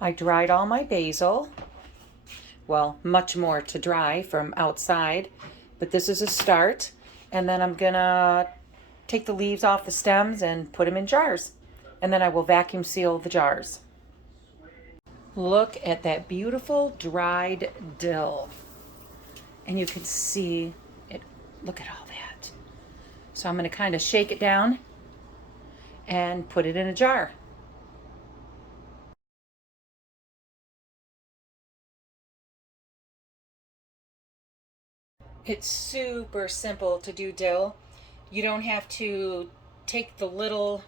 I dried all my basil. Well, much more to dry from outside, but this is a start. And then I'm gonna take the leaves off the stems and put them in jars. And then I will vacuum seal the jars. Look at that beautiful dried dill. And you can see it. Look at all that. So I'm gonna kind of shake it down and put it in a jar. It's super simple to do dill. You don't have to take the little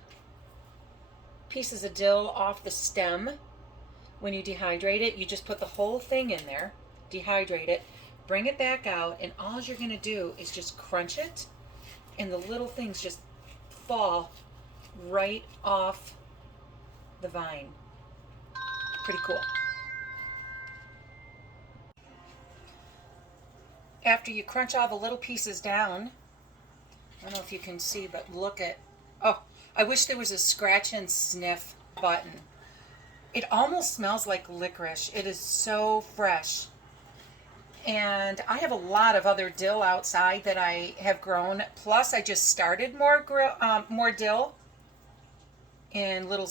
pieces of dill off the stem when you dehydrate it. You just put the whole thing in there, dehydrate it, bring it back out, and all you're going to do is just crunch it, and the little things just fall right off the vine. Pretty cool. After you crunch all the little pieces down, I don't know if you can see, but look at, oh, I wish there was a scratch and sniff button. It almost smells like licorice. It is so fresh. And I have a lot of other dill outside that I have grown. Plus, I just started more dill in little,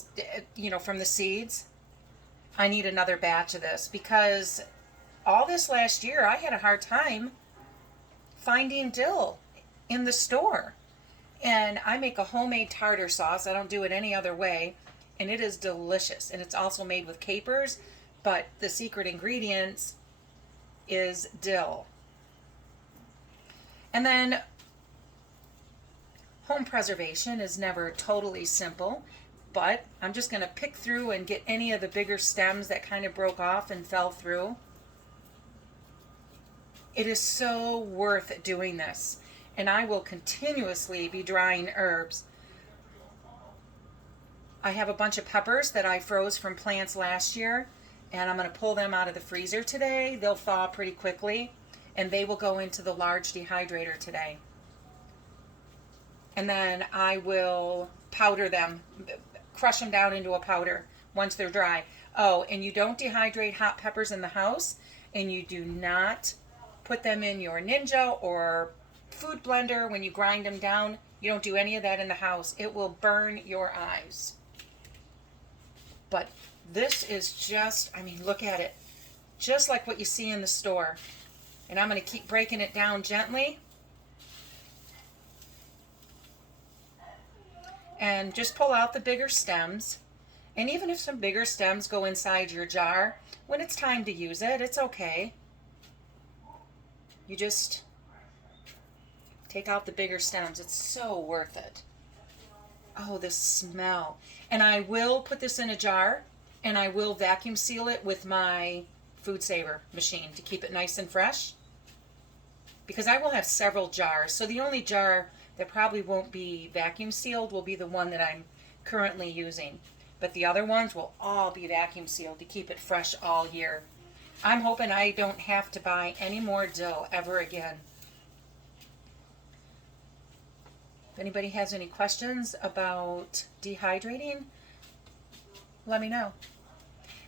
from the seeds. I need another batch of this because all this last year I had a hard time finding dill in the store. And I make a homemade tartar sauce. I don't do it any other way. And it is delicious. And it's also made with capers. But the secret ingredients is dill. And then home preservation is never totally simple. But I'm just going to pick through and get any of the bigger stems that kind of broke off and fell through. It is so worth doing this. And I will continuously be drying herbs. I have a bunch of peppers that I froze from plants last year, and I'm going to pull them out of the freezer today. They'll thaw pretty quickly, and they will go into the large dehydrator today. And then I will powder them, crush them down into a powder once they're dry. Oh, and you don't dehydrate hot peppers in the house, and you do not put them in your Ninja or food blender when you grind them down. You don't do any of that in the house. It will burn your eyes. But this is just, look at it. Just like what you see in the store. And I'm going to keep breaking it down gently. And just pull out the bigger stems. And even if some bigger stems go inside your jar, when it's time to use it, it's okay. You just take out the bigger stems. It's so worth it. Oh, this smell. And I will put this in a jar, and I will vacuum seal it with my food saver machine to keep it nice and fresh. Because I will have several jars. So the only jar that probably won't be vacuum sealed will be the one that I'm currently using. But the other ones will all be vacuum sealed to keep it fresh all year. I'm hoping I don't have to buy any more dill ever again. If anybody has any questions about dehydrating, let me know.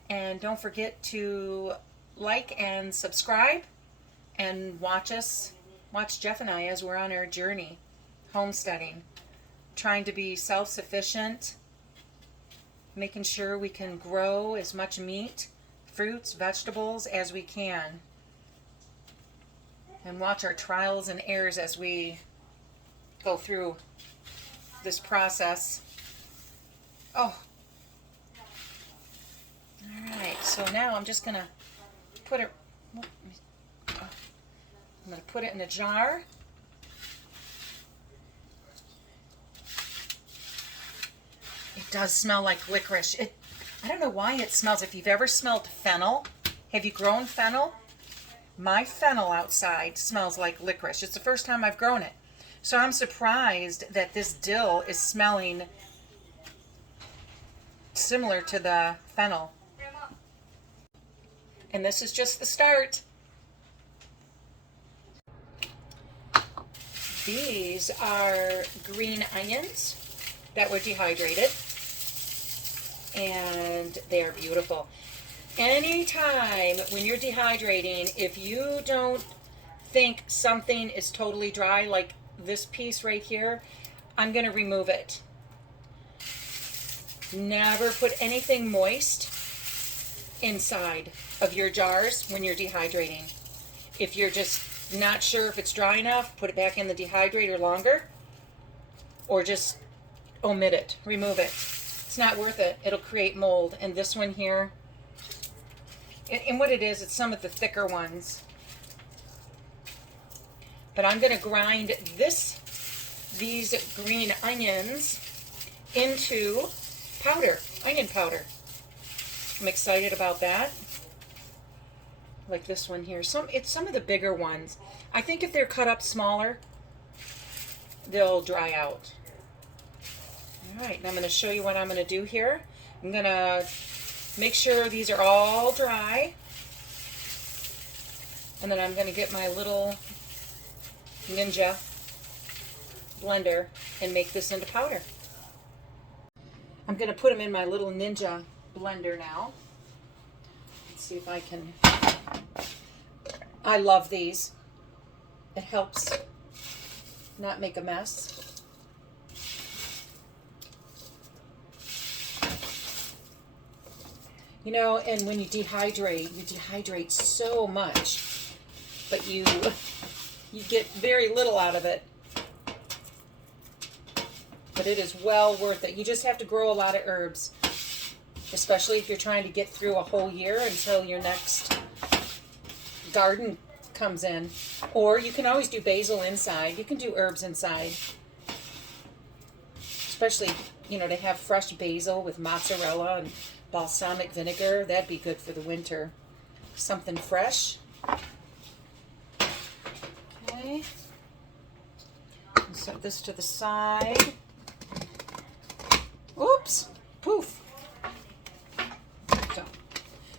And don't forget to like and subscribe and watch Jeff and I as we're on our journey, homesteading, trying to be self-sufficient, making sure we can grow as much meat, fruits, vegetables as we can, and watch our trials and errors as we go through this process. Oh, all right. So now I'm just gonna put it. I'm gonna put it in a jar. It does smell like licorice. I don't know why it smells. If you've ever smelled fennel, have you grown fennel? My fennel outside smells like licorice. It's the first time I've grown it. So I'm surprised that this dill is smelling similar to the fennel. And this is just the start. These are green onions that were dehydrated. and they are beautiful. Anytime when you're dehydrating, if you don't think something is totally dry, like this piece right here, I'm going to remove it. Never put anything moist inside of your jars when you're dehydrating. If you're just not sure if it's dry enough, put it back in the dehydrator longer, or just omit it, remove it. It's not worth it. It'll create mold. And this one here, and what it is, it's some of the thicker ones. But I'm going to grind these green onions into powder, onion powder. I'm excited about that. Like this one here. It's some of the bigger ones. I think if they're cut up smaller, they'll dry out. All right, and I'm going to show you what I'm going to do here. I'm going to make sure these are all dry. And then I'm going to get my little Ninja blender and make this into powder. I'm going to put them in my little Ninja blender now. Let's see if I can. I love these. It helps not make a mess. You know, and when you dehydrate so much, but you get very little out of it. But it is well worth it. You just have to grow a lot of herbs, especially if you're trying to get through a whole year until your next garden comes in. Or you can always do basil inside. You can do herbs inside. Especially, you know, to have fresh basil with mozzarella and balsamic vinegar. That'd be good for the winter. Something fresh. Okay. Set this to the side. Oops. Poof. So,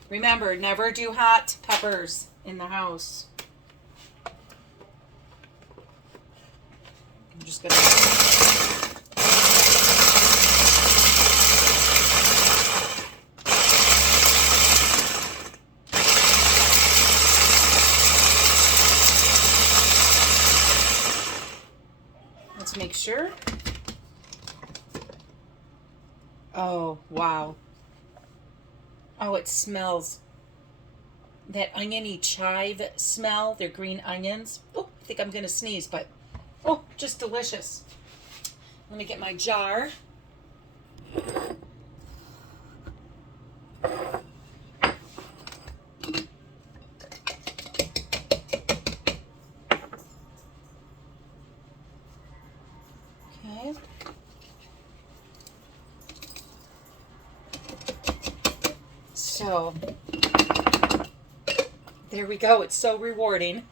remember, never do hot peppers in the house. I'm just going to... Let's make sure. Oh, wow. Oh, it smells. That oniony chive smell. They're green onions. Oh, I think I'm going to sneeze, but oh, just delicious. Let me get my jar. Okay. So, there we go. It's so rewarding.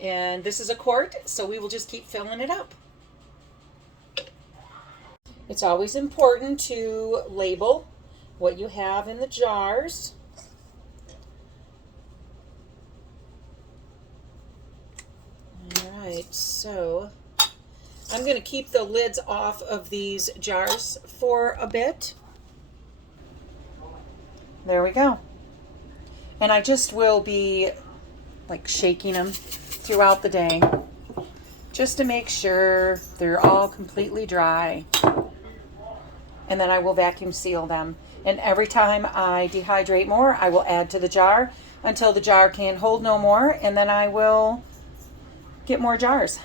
And this is a quart, so we will just keep filling it up. It's always important to label what you have in the jars. All right, so I'm going to keep the lids off of these jars for a bit. There we go. And I just will be like shaking them throughout the day just to make sure they're all completely dry. And then I will vacuum seal them. And every time I dehydrate more, I will add to the jar until the jar can't hold no more, and then I will get more jars.